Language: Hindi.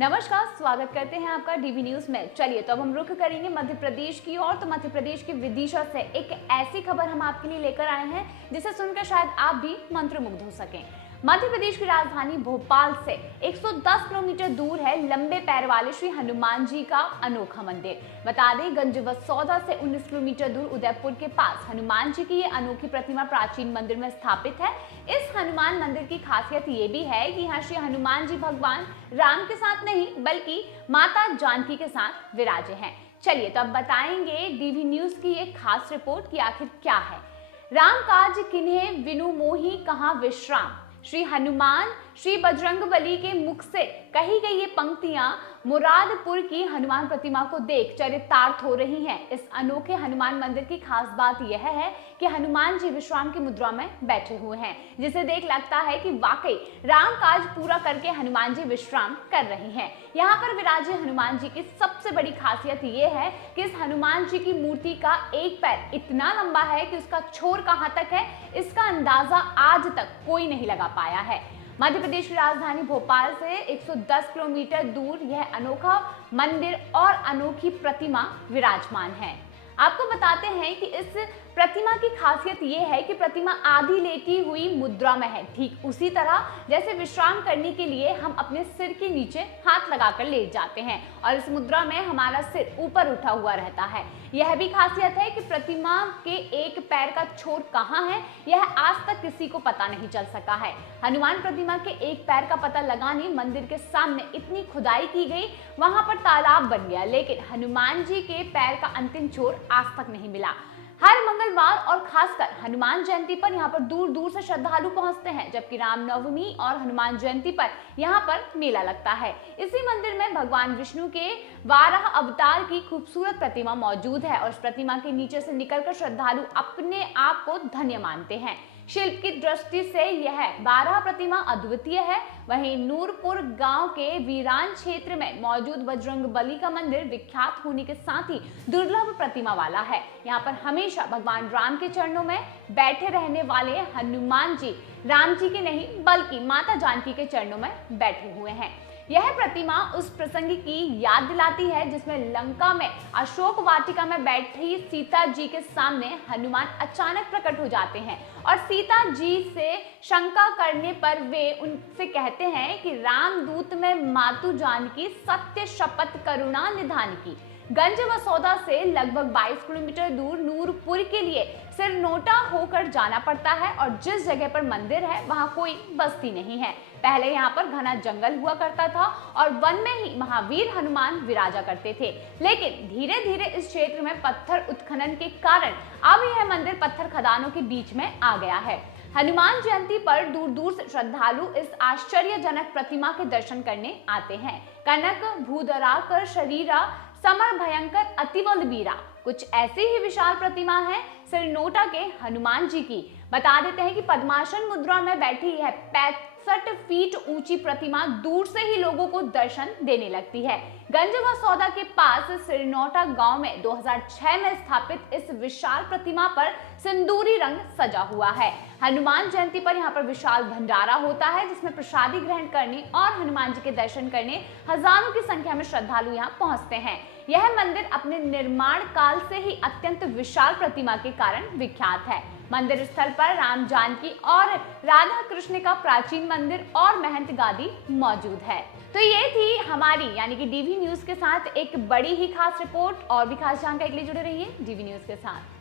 नमस्कार, स्वागत करते हैं आपका डीवी न्यूज में। चलिए तो अब हम रुख करेंगे मध्य प्रदेश की ओर। तो मध्य प्रदेश के विदिशा से एक ऐसी खबर हम आपके लिए लेकर आए हैं जिसे सुनकर शायद आप भी मंत्रमुग्ध हो सकें। मध्य प्रदेश की राजधानी भोपाल से 110 किलोमीटर दूर है लंबे पैर वाले श्री हनुमान जी का अनोखा मंदिर। बता दें, गंजवसौदा से 19 किलोमीटर दूर उदयपुर के पास हनुमान जी की ये अनोखी प्रतिमा प्राचीन मंदिर में स्थापित है। इस हनुमान मंदिर की खासियत ये भी है कि यहाँ श्री हनुमान जी भगवान राम के साथ नहीं बल्कि माता जानकी के साथ विराजे हैं। चलिए तो अब बताएंगे डीवी न्यूज की ये खास रिपोर्ट कि आखिर क्या है। राम काज किन्हें विनु मोहि कहाँ विश्राम, श्री हनुमान श्री बजरंगबली के मुख से कही गई ये पंक्तियां मुरादपुर की हनुमान प्रतिमा को देख चरितार्थ हो रही हैं। इस अनोखे हनुमान मंदिर की खास बात यह है कि हनुमान जी विश्राम की मुद्रा में बैठे हुए हैं, जिसे देख लगता है कि वाकई राम काज पूरा करके हनुमान जी विश्राम कर रहे हैं। यहाँ पर विराजे हनुमान जी की सबसे बड़ी खासियत ये है कि इस हनुमान जी की मूर्ति का एक पैर इतना लंबा है कि उसका छोर कहाँ तक है, इसका अंदाजा आज तक कोई नहीं लगा पाया है। मध्य प्रदेश की राजधानी भोपाल से 110 किलोमीटर दूर यह अनोखा मंदिर और अनोखी प्रतिमा विराजमान है। आपको बताते हैं कि इस प्रतिमा की खासियत यह है कि प्रतिमा आधी लेटी हुई मुद्रा में है, ठीक उसी तरह जैसे विश्राम करने के लिए हम अपने सिर के नीचे हाथ लगाकर लेट जाते हैं और इस मुद्रा में हमारा सिर ऊपर उठा हुआ रहता है। यह भी खासियत है कि प्रतिमा के एक पैर का छोर कहाँ है, यह आज तक किसी को पता नहीं चल सका है। हनुमान प्रतिमा के एक पैर का पता लगाने मंदिर के सामने इतनी खुदाई की गई, वहां पर तालाब बन गया, लेकिन हनुमान जी के पैर का अंतिम छोर आज तक नहीं मिला। हर मंगलवार और खासकर हनुमान जयंती पर यहाँ पर दूर दूर से श्रद्धालु पहुंचते हैं, जबकि रामनवमी और हनुमान जयंती पर यहाँ पर मेला लगता है। इसी मंदिर में भगवान विष्णु के 12 अवतार की खूबसूरत प्रतिमा मौजूद है और इस प्रतिमा के नीचे से निकलकर श्रद्धालु अपने आप को धन्य मानते हैं। शिल्प की दृष्टि से यह 12 प्रतिमा अद्वितीय है। वहीं नूरपुर गांव के वीरान क्षेत्र में मौजूद बजरंगबली का मंदिर विख्यात होने के साथ ही दुर्लभ प्रतिमा वाला है। यहाँ पर हमेशा भगवान राम के चरणों में बैठे रहने वाले हनुमान जी राम जी के नहीं बल्कि माता जानकी के चरणों में बैठे हुए हैं। यह प्रतिमा उस प्रसंग की याद दिलाती है जिसमें लंका में अशोक वाटिका में बैठी सीता जी के सामने हनुमान अचानक प्रकट हो जाते हैं और सीता जी से शंका करने पर वे उनसे कहते हैं कि रामदूत में मातु जानकी सत्य शपथ करुणा निधान की। गंजवसौदा से लगभग 22 किलोमीटर दूर नूरपुर के लिए सिरनोटा होकर जाना पड़ता है और जिस जगह पर मंदिर है वहां कोई बस्ती नहीं है। पहले यहाँ पर घना जंगल हुआ करता था और वन में ही महावीर हनुमान विराजा करते थे, लेकिन धीरे धीरे इस क्षेत्र में पत्थर उत्खनन के कारण अब यह मंदिर पत्थर खदानों के बीच में आ गया है। हनुमान जयंती पर दूर दूर से श्रद्धालु इस आश्चर्यजनक प्रतिमा के दर्शन करने आते हैं। कनक भूधराकर शरीरा समर भयंकर अतिबलबीरा, कुछ ऐसी ही विशाल प्रतिमा है सिरनोटा के हनुमान जी की। बता देते हैं कि पद्मासन मुद्रा में बैठी यह 65 फीट ऊंची प्रतिमा दूर से ही लोगों को दर्शन देने लगती है। गंजवसौदा के पास सिरनोटा गांव में 2006 में स्थापित इस विशाल प्रतिमा पर सिंदूरी रंग सजा हुआ है। हनुमान जयंती पर यहाँ पर विशाल भंडारा होता है जिसमें प्रसादी ग्रहण करने और हनुमान जी के दर्शन करने हजारों की संख्या में श्रद्धालु यहाँ पहुंचते हैं। यह मंदिर अपने निर्माण काल से ही अत्यंत विशाल प्रतिमा के कारण विख्यात है। मंदिर स्थल पर राम जानकी और राधा कृष्ण का प्राचीन मंदिर और महंत गादी मौजूद है। तो ये थी हमारी यानी कि डीवी न्यूज के साथ एक बड़ी ही खास रिपोर्ट। और भी खास जानकारी के लिए जुड़े रहिए डीवी न्यूज के साथ।